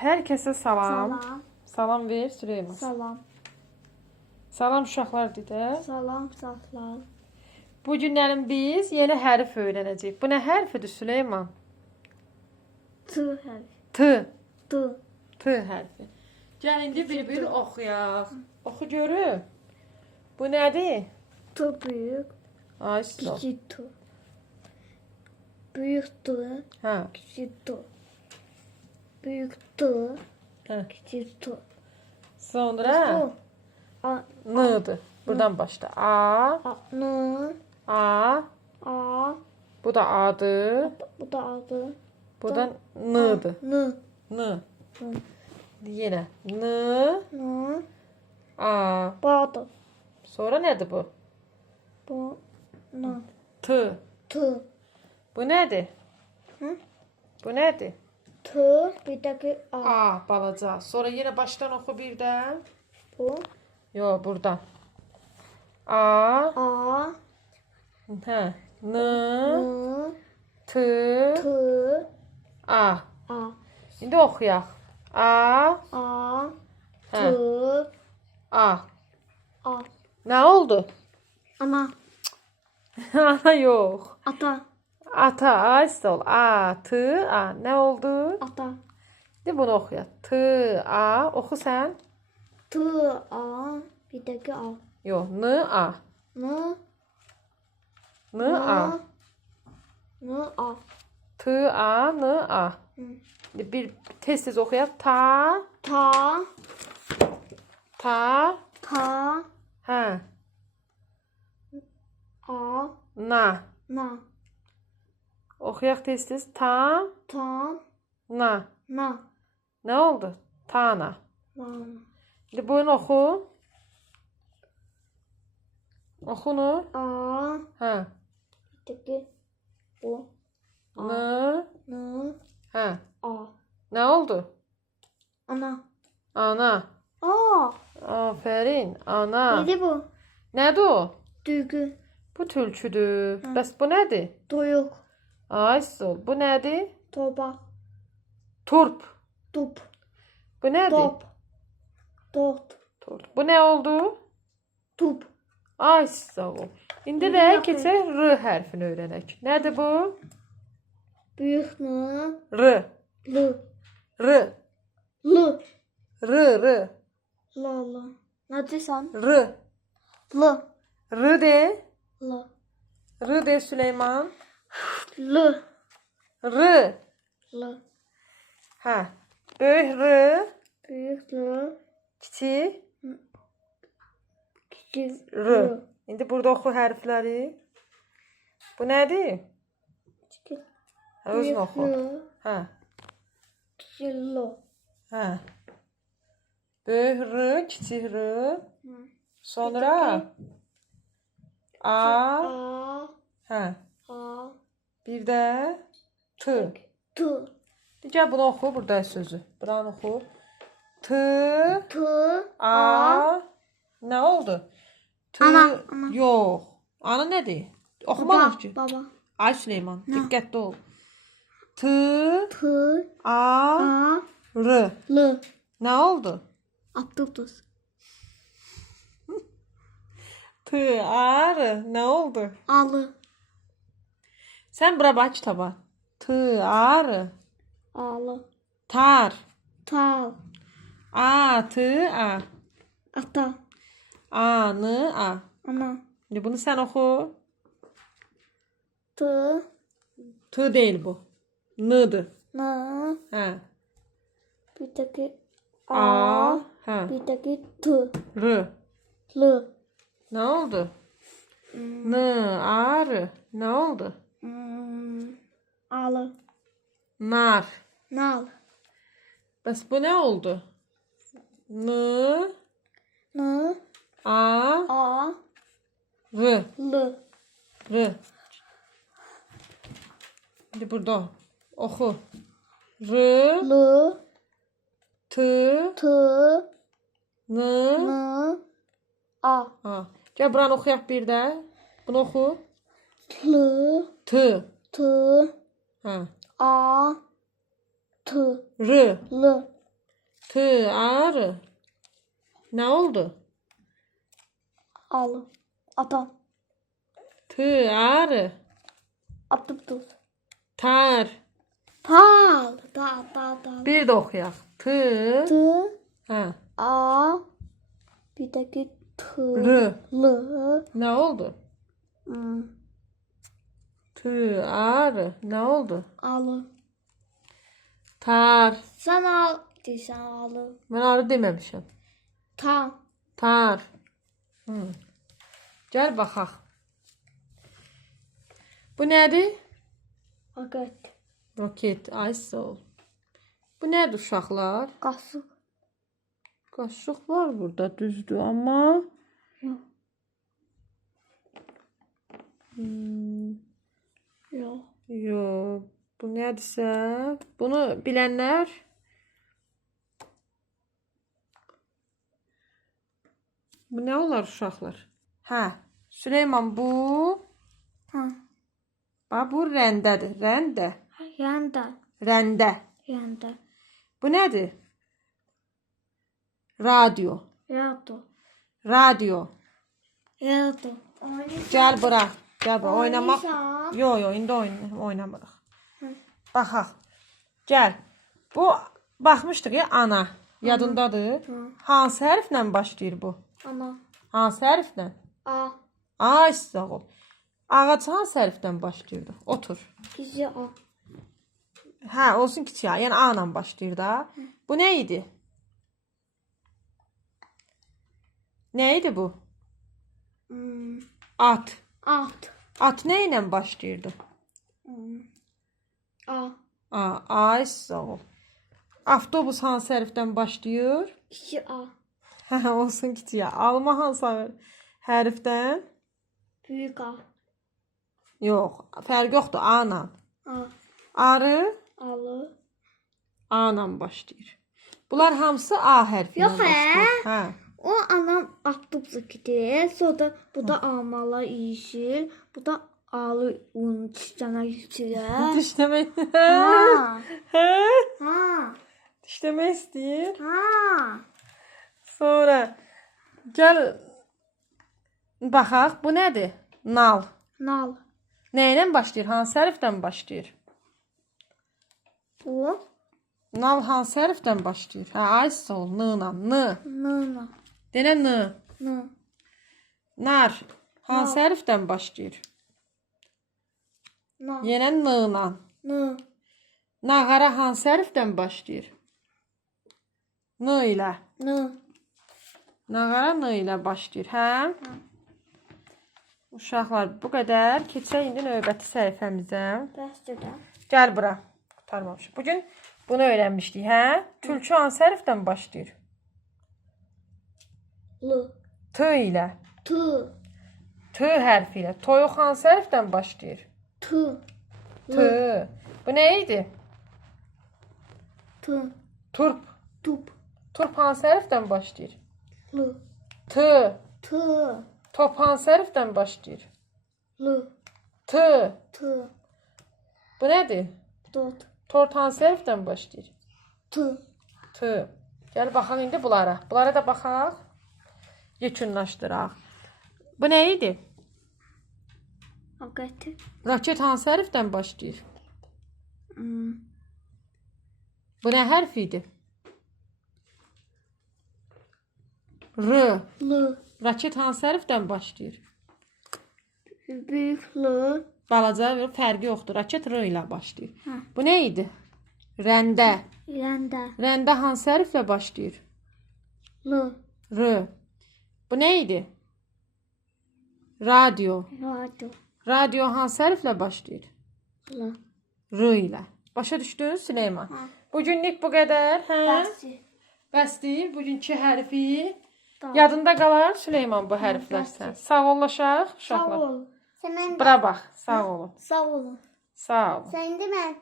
Herkese salam. Salam. Salam ver Süleyman. Salam. Salam uşaqlar dedə. Salam uşaqlar. Bu günlərin biz yeni hərf öyrənəcəyik. Bu nə hərfidir Süleyman? T hərfi. T. T. T hərfi. Gəl indi bir-bir oxuyaq. Oxu görüm. Bu nədir? T büyük. Ay, stop. Küçük T. Büyük T. Hə. Küçük T. Büyük T. Hə. Küçük T. Sonra A. N'dır. Buradan başla. A, A. N. A. A. Bu da A'dır. Bu da adı. Bu da N'dır. N. N. N. Yenə. N, N. A. Bağdı. Sonra nədir bu? Bu. N. T. T. Bu nədir? Hı? Bu nədir? T. Bir dakika A. A, balaca. Sonra yenə başdan oxu birdən. Bu. Yox, buradan. A, A. hə, N, N. T, T. A. A. İndi oxuyaq. A, A. T. hə, A. A. Nə oldu? Ana. Ana yox. Ata. Ata, ay sol. A, T, A. Nə oldu? Ata. İndi bunu oxuyaq. T, A. Oxu sən. T. A. Bir dakika A. Yox, N, A. N. N, A. N. A. T, A, N, A. Hı. İndi bir tez-tez oxuyaq. Ta, Ta. ta, Ta. hə, A. na. Na. Oxuyaq tez-tez. Ta, Ta. na. Na. Nə oldu? Tana. Na. İndi bunu oxu. Oxunu. A. Hə. Bir dakika. Bu. A. N. N. Hə. A. Nə oldu? Ana. Ana. A. Aferin. Ana. Neydi bu? Nədir o? Duygu. Bu tülküdür. Bəs bu nədir? Doyuk. Ay sol. Bu nədir? Torba. Turp. Tup. Bu nədir? Top. Dört. Turp. Bu nə oldu? Tup. Ay sağ ol. İndi İndi də yaxın. keçək R hərfini öyrənək. Nədir bu? Büyük N. R. L. R. L. R. R. La la. Ne diyorsun? R. L. R de. L. R de Süleyman. L. R. L. Hə. Böyük R. Büyük L. Kiçik Küçük R. İndi burada oxu hərfləri. Bu nədir? Küçük Hə, özün oxu. L. Hə. Küçük L. Hə. Böyük R, kiçik R. Hı. Sonra A. A. Hə. A. Bir də T. T. Gəl bunu oxu, burada sözü. Buranı oxu. T. T. A. Nə oldu? T. Ana, ana. Yox. Ana nədir? Oxumaq ki. Baba. Ay Süleyman, diqqətli ol. T. T. A. A. R. L. Nə oldu? Abdüldüz. T. A. R. Nə oldu? Alı. Sən bura bax kitaba. T. A. R. Alı. Tar. Tal. A. T. A. Ata. A. N. A. Ana. İndi bunu sən oxu. T. T deyil bu. N'dır. N. Hə. Bir dakika. A. A. Hə. Bir dakika. T. R. L. Nə oldu? N. A. R. Nə oldu? Alı. Nar. Nal. Bəs bu nə oldu? N. N. A. A. R. L. R. İndi burada oxu. R. L. T. T. N. N. A. A. Gəl buranı oxuyaq bir də. Bunu oxu. L. T. T. Hə. A. T. R. L. T, arı. Ne oldu? Alı. Adam. T, arı. Abdübdüz. Tar. Tal. Tal. Bir de okuyaq. T, T. ha, A. Bir de ki T. R. L. Ne oldu? Hmm. T, arı. Ne oldu? Alı. Tar. Sen al. Deyirsən alı. Ben arı deməmişəm. Ta. Tar. Gəl baxaq. Bu nədir? Roket. Roket. Ay sağ ol. Bu nədir uşaqlar? Qasıq. Qaşıq var burada, düzdür, amma Yox. Yox. yox. Bu nədirsə? Bunu bilənlər bu nə olar uşaqlar? Hə, Süleyman bu Ha. bax bu rəndədir. Rəndə. Yanda. Rəndə. Yanda. Bu nədir? Radio. Yato. Radio. Yato. Gəl bura. Gəl bura. Oynamaq. Oynayırsan? Yox, indi oynamırıq. Baxaq. Gəl. Bu baxmışdıq ya ana. Yadındadır? Hansı hərflə başlayır bu? Ana. Hansı hərflə? A. Ay sağ ol. Ağac hansı hərfdən başlayırdı? Otur. Kiçik A. Hə, olsun kiçik A. Yəni A ilə başlayır da. Bu nə idi? Nə idi bu? At. At. At nə ilə başlayırdı? A. Ay sağ ol. Avtobus hansı hərfdən başlayır? Kiçik A. Hə, olsun kiçik A. Alma hansı hərfdən? Büyük A. Yox, fərq yoxdur A ilə. A. Arı Alı. A ilə başlayır. Bunlar hamısı A hərfi ilə Yox, başlayır. Hə. O anam avtobusa gidiyor. Sonra bu da almalar yiyişir. Bu da alı un çiçeğine yiyişir. Dişləmək. Ha. Hə? Ha. Dişləmək istəyir. Ha. Sonra gəl baxaq. Bu nədir? Nal. Nal. Nə ilə başlayır? Hansı hərfdən başlayır? Bu. Nal hansı hərfdən başlayır? Hə, ay sağ ol. N ilə. N. Nına. Denə N. Nı. Nar hansı hərfdən başlayır? Na. Yenə N ilə. Nı. Nağara hansı hərfdən başlayır? N ilə. Nı. Nağara N ilə başlayır, hə? Uşaqlar, bu qədər. Keçək indi növbəti səhifəmizə. Bəsdir də. Gəl bura. Qurtarmamışıq. Bugün bunu öyrənmişdik, hə? Tülkü hansı hərfdən başlayır? L. T ilə. T. T hərfi ilə. Toyuq hansı hərfdən başlayır? T. T. Bu nə idi? T. Turp. Tup. Turp hansı hərfdən başlayır? L. T. T. Top hansı hərfdən başlayır? L. T. T. Bu nədir? Dot. Tort hansı hərfdən başlayır? T. T. Gəl baxaq indi bunlara. Bunlara da baxaq. Yekunlaşdıraq. Bu nə idi? Hakikaten. Raket hansı hərfdən başlayır? Bu nə hərf idi? R. L. Raket hansı hərfdən başlayır? Büyük L. Balaca bir fərqi yoxdur. Raket R ilə başlayır. Bu nə idi? Rəndə. Yanda. Rəndə hansı hərflə başlayır? L. R. Bu nə idi? Radio. Radyo. Radio hansı hərflə başlayır? L. R ilə. Başa düşdünüz Süleyman? Bugünlük bu qədər. Hə? Bəsdir. Bəsdir. Bugünkü hərfi. Tamam. Yadında qalar Süleyman bu hərflər sən. Sağ ollaşaq Sağ uşaqlar. ol. Sen Bura bax. Sağ olun. Sağ olun. Sağ olun. Sen de ben.